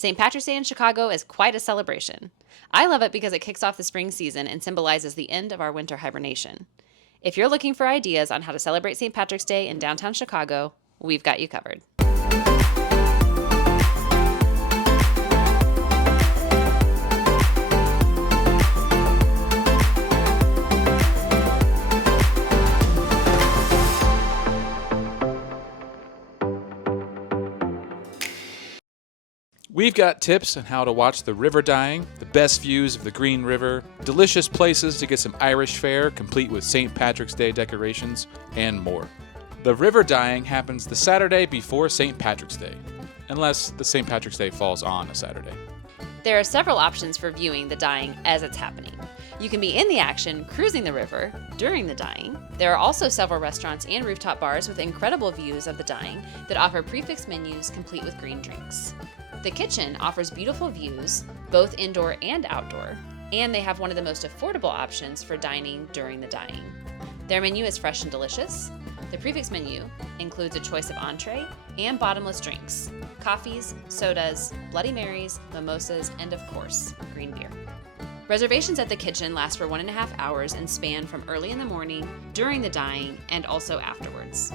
St. Patrick's Day in Chicago is quite a celebration. I love it because it kicks off the spring season and symbolizes the end of our winter hibernation. If you're looking for ideas on how to celebrate St. Patrick's Day in downtown Chicago, we've got you covered. We've got tips on how to watch the river dying, the best views of the Green River, delicious places to get some Irish fare complete with St. Patrick's Day decorations, and more. The river dying happens the Saturday before St. Patrick's Day, unless the St. Patrick's Day falls on a Saturday. There are several options for viewing the dying as it's happening. You can be in the action cruising the river during the dying. There are also several restaurants and rooftop bars with incredible views of the dying that offer prefix menus complete with green drinks. The kitchen offers beautiful views, both indoor and outdoor, and they have one of the most affordable options for dining during the dying. Their menu is fresh and delicious. The prefix menu includes a choice of entree and bottomless drinks, coffees, sodas, Bloody Marys, mimosas, and of course, green beer. Reservations at the kitchen last for 1.5 hours and span from early in the morning, during the dying, and also afterwards.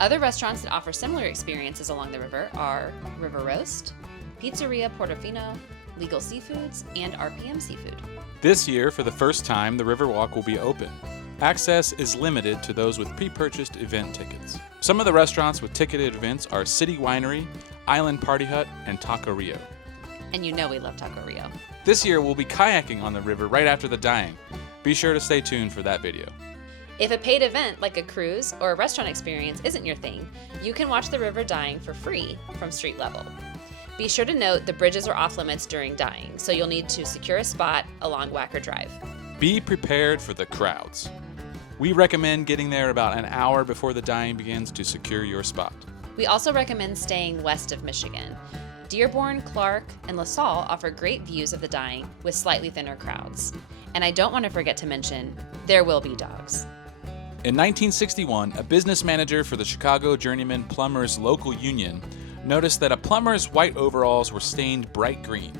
Other restaurants that offer similar experiences along the river are River Roast, Pizzeria Portofino, Legal Seafoods, and RPM Seafood. This year, for the first time, the Riverwalk will be open. Access is limited to those with pre-purchased event tickets. Some of the restaurants with ticketed events are City Winery, Island Party Hut, and Taco Rio. And you know we love Taco Rio. This year, we'll be kayaking on the river right after the dying. Be sure to stay tuned for that video. If a paid event like a cruise or a restaurant experience isn't your thing, you can watch the river dying for free from street level. Be sure to note the bridges are off limits during dying, so you'll need to secure a spot along Wacker Drive. Be prepared for the crowds. We recommend getting there about an hour before the dying begins to secure your spot. We also recommend staying west of Michigan. Dearborn, Clark, and LaSalle offer great views of the dying with slightly thinner crowds. And I don't want to forget to mention, there will be dogs. In 1961, a business manager for the Chicago Journeyman Plumbers Local Union noticed that a plumber's white overalls were stained bright green,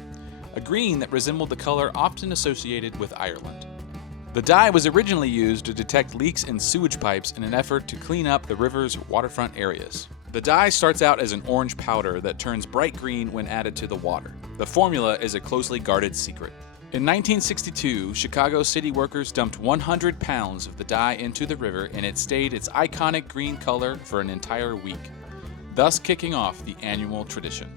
a green that resembled the color often associated with Ireland. The dye was originally used to detect leaks in sewage pipes in an effort to clean up the river's waterfront areas. The dye starts out as an orange powder that turns bright green when added to the water. The formula is a closely guarded secret. In 1962, Chicago city workers dumped 100 pounds of the dye into the river and it stayed its iconic green color for an entire week, thus kicking off the annual tradition.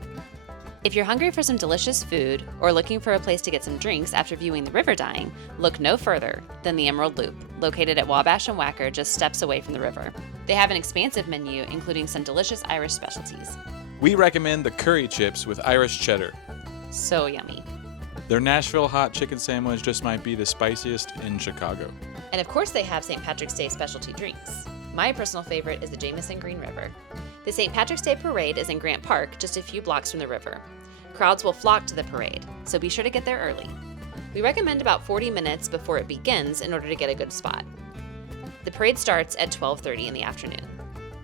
If you're hungry for some delicious food or looking for a place to get some drinks after viewing the river dying, look no further than the Emerald Loop, located at Wabash and Wacker just steps away from the river. They have an expansive menu including some delicious Irish specialties. We recommend the curry chips with Irish cheddar. So yummy. Their Nashville hot chicken sandwich just might be the spiciest in Chicago. And of course they have St. Patrick's Day specialty drinks. My personal favorite is the Jameson Green River. The St. Patrick's Day Parade is in Grant Park, just a few blocks from the river. Crowds will flock to the parade, so be sure to get there early. We recommend about 40 minutes before it begins in order to get a good spot. The parade starts at 12:30 in the afternoon.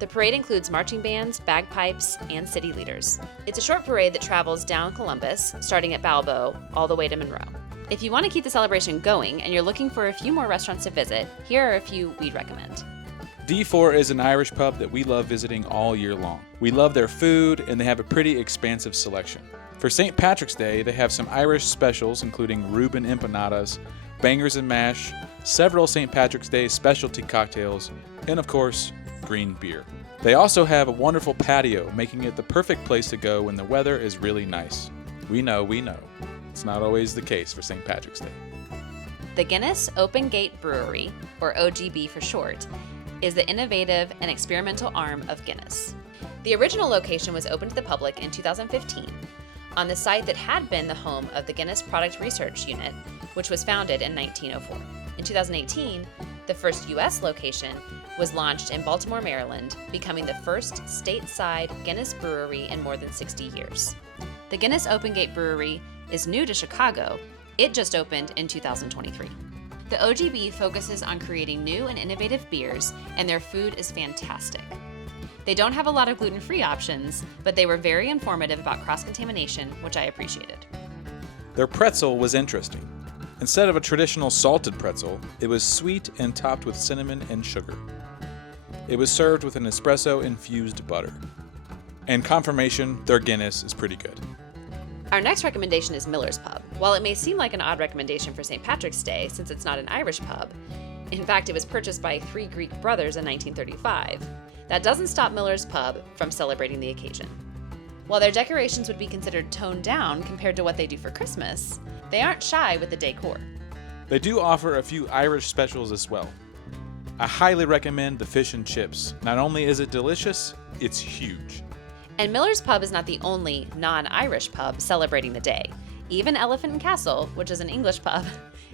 The parade includes marching bands, bagpipes, and city leaders. It's a short parade that travels down Columbus, starting at Balboa, all the way to Monroe. If you want to keep the celebration going and you're looking for a few more restaurants to visit, here are a few we'd recommend. D4 is an Irish pub that we love visiting all year long. We love their food and they have a pretty expansive selection. For St. Patrick's Day, they have some Irish specials including Reuben empanadas, bangers and mash, several St. Patrick's Day specialty cocktails, and of course, green beer. They also have a wonderful patio, making it the perfect place to go when the weather is really nice. We know. It's not always the case for St. Patrick's Day. The Guinness Open Gate Brewery, or OGB for short, is the innovative and experimental arm of Guinness. The original location was opened to the public in 2015 on the site that had been the home of the Guinness Product Research Unit, which was founded in 1904. In 2018, the first U.S. location was launched in Baltimore, Maryland, becoming the first stateside Guinness brewery in more than 60 years. The Guinness Open Gate Brewery is new to Chicago. It just opened in 2023. The OGB focuses on creating new and innovative beers, and their food is fantastic. They don't have a lot of gluten-free options, but they were very informative about cross-contamination, which I appreciated. Their pretzel was interesting. Instead of a traditional salted pretzel, it was sweet and topped with cinnamon and sugar. It was served with an espresso-infused butter. And confirmation, their Guinness is pretty good. Our next recommendation is Miller's Pub. While it may seem like an odd recommendation for St. Patrick's Day since it's not an Irish pub, in fact it was purchased by 3 Greek brothers in 1935, that doesn't stop Miller's Pub from celebrating the occasion. While their decorations would be considered toned down compared to what they do for Christmas, they aren't shy with the decor. They do offer a few Irish specials as well. I highly recommend the fish and chips. Not only is it delicious, it's huge. And Miller's Pub is not the only non-Irish pub celebrating the day. Even Elephant and Castle, which is an English pub,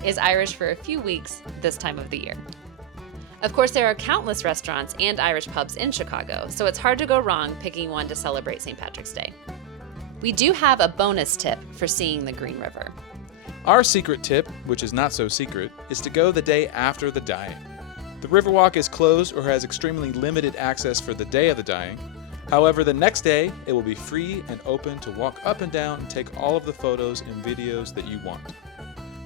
is Irish for a few weeks this time of the year. Of course, there are countless restaurants and Irish pubs in Chicago, so it's hard to go wrong picking one to celebrate St. Patrick's Day. We do have a bonus tip for seeing the Green River. Our secret tip, which is not so secret, is to go the day after the dyeing. The Riverwalk is closed or has extremely limited access for the day of the dyeing. However, the next day, it will be free and open to walk up and down and take all of the photos and videos that you want.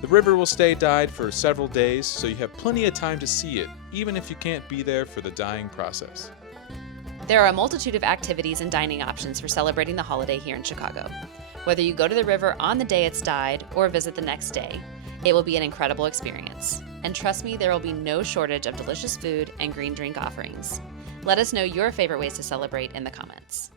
The river will stay dyed for several days, so you have plenty of time to see it, even if you can't be there for the dyeing process. There are a multitude of activities and dining options for celebrating the holiday here in Chicago. Whether you go to the river on the day it's dyed or visit the next day, it will be an incredible experience. And trust me, there will be no shortage of delicious food and green drink offerings. Let us know your favorite ways to celebrate in the comments.